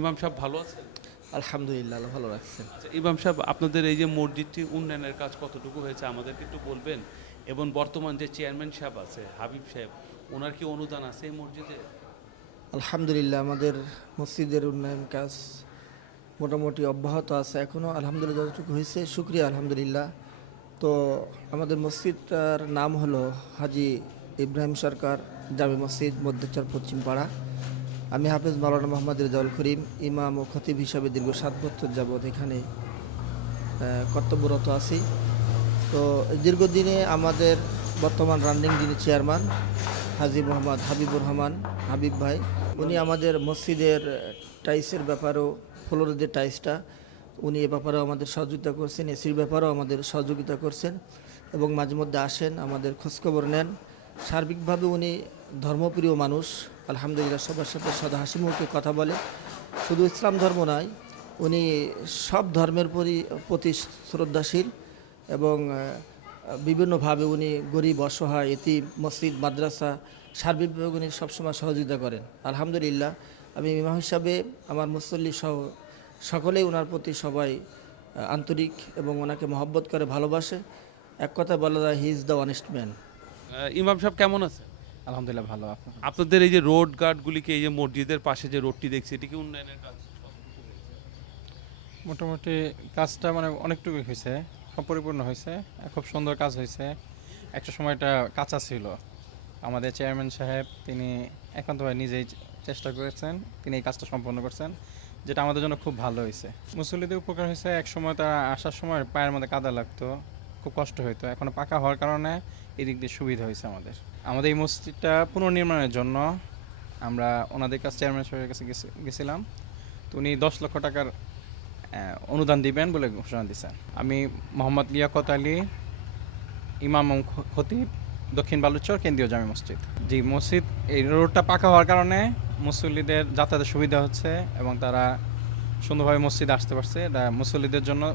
ইমাম সাহেব ভালো আছেন? আলহামদুলিল্লাহ ভালো রাখছেন। আচ্ছা, ইমাম সাহেব আপনাদের এই যে মসজিদটি উন্নয়নের কাজ কতটুকু হয়েছে আমাদেরকে একটু বলবেন? এবং বর্তমান যে চেয়ারম্যান সাহেব আছে হাবিব সাহেব ওনার কি অনুদান আছে এই মসজিদে? আলহামদুলিল্লাহ আমাদের মসজিদের উন্নয়ন কাজ মোটামুটি অব্যাহত আছে এখনও আলহামদুলিল্লাহ যতটুকু হয়েছে শুক্রিয়া আলহামদুলিল্লাহ। তো আমাদের মসজিদটার নাম হলো হাজি ইব্রাহিম সরকার জামে মসজিদ মধ্যচর পশ্চিম পাড়া আমি হাফেজ মাওলানা মোহাম্মদ রেজাউল করিম, ইমাম ও খতিব হিসাবে দীর্ঘ সাত বছর যাবৎ এখানে কর্তব্যরত আছি। তো দীর্ঘদিনে আমাদের বর্তমান রানিং যিনি চেয়ারম্যান, হাজি মোহাম্মদ হাবিবুর রহমান হাবিব ভাই, উনি আমাদের মসজিদের টাইসের ব্যাপারেও, ফ্লোরের যে টাইসটা, উনি এ ব্যাপারেও আমাদের সহযোগিতা করছেন, এসির ব্যাপারেও আমাদের সহযোগিতা করছেন এবং মাঝে মধ্যে আসেন, আমাদের খোঁজখবর নেন। সার্বিকভাবে উনি ধর্মপ্রিয় মানুষ আলহামদুলিল্লাহ সবার সাথে সদা হাসি মুখে কথা বলে। শুধু ইসলাম ধর্ম নয়, উনি সব ধর্মের পরি- প্রতি শ্রদ্ধাশীল এবং বিভিন্নভাবে উনি গরিব, অসহায় এতি মসজিদ, মাদ্রাসা সার্বিকভাবে উনি সবসময় সহযোগিতা করেন। আলহামদুলিল্লাহ, আমি ইমাম হিসাবে আমার মুসল্লি সহ, সকলেই ওনার প্রতি সবাই আন্তরিক এবং ওনাকে মহব্বত করে ভালোবাসে। এক কথা বলা যায় he is the honest man ইমাম সাহেব কেমন আছে আলহামদুলিল্লাহ ভালো আপনার আপনাদের এই যে রোড গার্ডগুলিকে এই যে মসজিদের পাশে যে রোডটি দেখছি এটি কি উন্নয়নের কাজ মোটামুটি কাজটা মানে অনেকটুকু হয়েছে অপরিপূর্ণ হয়েছে খুব সুন্দর কাজ হয়েছে। একটা সময় এটা কাঁচা ছিল। আমাদের চেয়ারম্যান সাহেব তিনি একান্তভাবে নিজেই চেষ্টা করেছেন তিনি এই কাজটা সম্পন্ন করছেন যেটা আমাদের জন্য খুব ভালো হয়েছে। মুসল্লিদের উপকার হয়েছে এক সময় তারা আসার সময় পায়ের মধ্যে কাদা লাগতো খুব কষ্ট হতো এখন পাকা হওয়ার কারণে এদিক দিয়ে সুবিধা হয়েছে আমাদের। আমাদের এই মসজিদটা পুনর্নির্মাণের জন্য আমরা ওনাদের কাছে, চেয়ারম্যান সাহেবের কাছে গেছি- গেছিলাম। তো উনি দশ লক্ষ টাকার অনুদান দিবেন বলে ঘোষণা দিয়েছেন। আমি মোহাম্মদ লিয়াকত আলী, ইমাম খতিব, দক্ষিণ বালুচর কেন্দ্রীয় জামে মসজিদ। জি, মসজিদ, এই রোডটা পাকা হওয়ার কারণে মুসল্লিদের যাতায়াতের সুবিধা হচ্ছে এবং তারা সুন্দরভাবে মসজিদে আসতে পারছে। এটা মুসল্লিদের জন্য